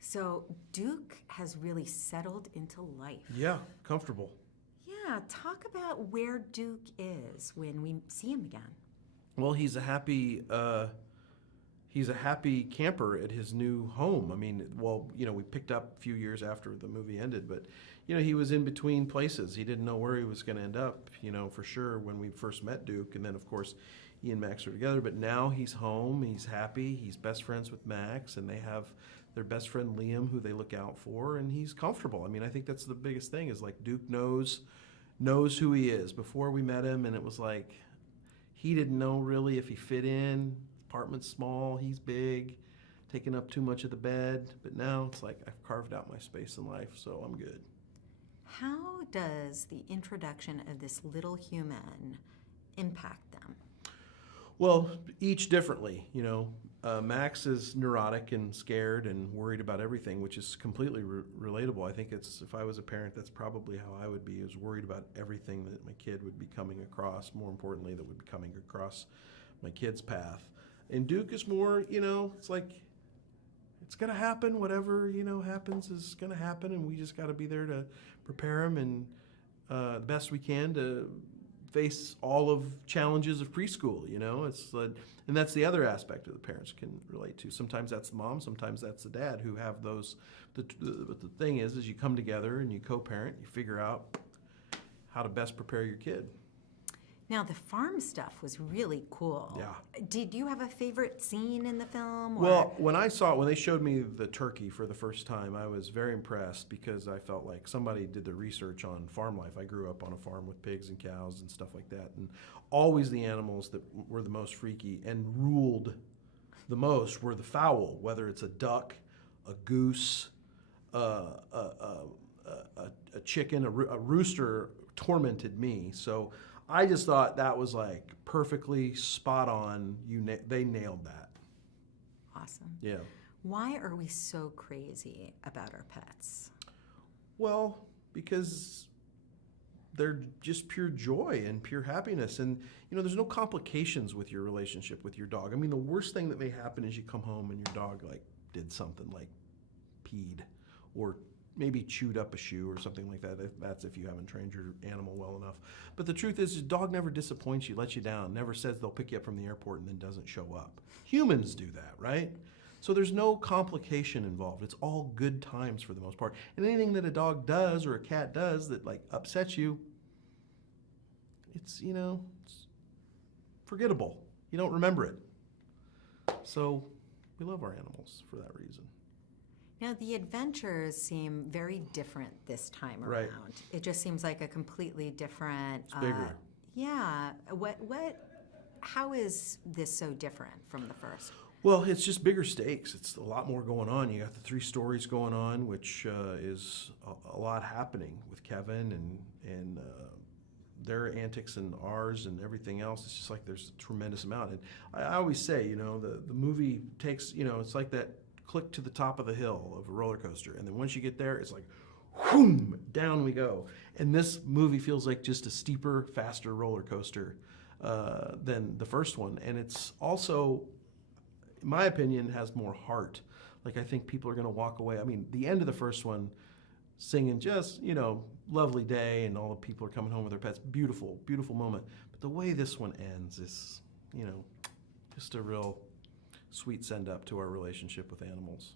So Duke has really settled into life. Yeah, comfortable. Yeah, talk about where Duke is when we see him again. Well, he's a happy camper at his new home. I mean, well, we picked up a few years after the movie ended, but he was in between places. He didn't know where he was going to end up, for sure when we first met Duke, and then of course he and Max are together. But now he's home. He's happy. He's best friends with Max, and they have their best friend Liam, who they look out for, and he's comfortable. I mean, I think that's the biggest thing is like Duke knows who he is. Before we met him, and it was like he didn't know really if he fit in. Apartment's small, he's big, taking up too much of the bed. But now it's like I've carved out my space in life, so I'm good. How does the introduction of this little human impact them? Well, each differently. Max is neurotic and scared and worried about everything, which is completely relatable. I think if I was a parent, that's probably how I would be, is worried about everything that my kid would be coming across, more importantly, that would be coming across my kid's path. And Duke is more, it's like, it's going to happen. Whatever, happens is going to happen. And we just got to be there to prepare him and the best we can to face all of challenges of preschool, It's and that's the other aspect that the parents can relate to. Sometimes that's the mom, sometimes that's the dad who have those. But the thing is you come together and you co-parent, you figure out how to best prepare your kid. Now, the farm stuff was really cool. Yeah. Did you have a favorite scene in the film? Well, when they showed me the turkey for the first time, I was very impressed because I felt like somebody did the research on farm life. I grew up on a farm with pigs and cows and stuff like that. And always the animals that were the most freaky and ruled the most were the fowl, whether it's a duck, a goose, a chicken, a rooster tormented me. So I just thought that was like perfectly spot on. They nailed that. Awesome. Yeah. Why are we so crazy about our pets? Well, because they're just pure joy and pure happiness. And, there's no complications with your relationship with your dog. I mean, the worst thing that may happen is you come home and your dog did something like peed or maybe chewed up a shoe or something like that. That's if you haven't trained your animal well enough. But the truth is, your dog never disappoints you, lets you down, never says they'll pick you up from the airport and then doesn't show up. Humans do that, right? So there's no complication involved. It's all good times for the most part. And anything that a dog does or a cat does that upsets you, it's forgettable. You don't remember it. So we love our animals for that reason. Now, the adventures seem very different this time around. Right. It just seems like a completely different... It's bigger. Yeah. How is this so different from the first? Well, it's just bigger stakes. It's a lot more going on. You got the 3 stories going on, which is a lot happening with Kevin and their antics and ours and everything else. It's just like there's a tremendous amount. And I always say, the movie takes, it's like that click to the top of the hill of a roller coaster, and then once you get there, it's like, whoom, down we go. And this movie feels like just a steeper, faster roller coaster than the first one. And it's also, in my opinion, has more heart. I think people are going to walk away. I mean, the end of the first one, singing just, lovely day, and all the people are coming home with their pets. Beautiful, beautiful moment. But the way this one ends is, just a real sweet send up to our relationship with animals.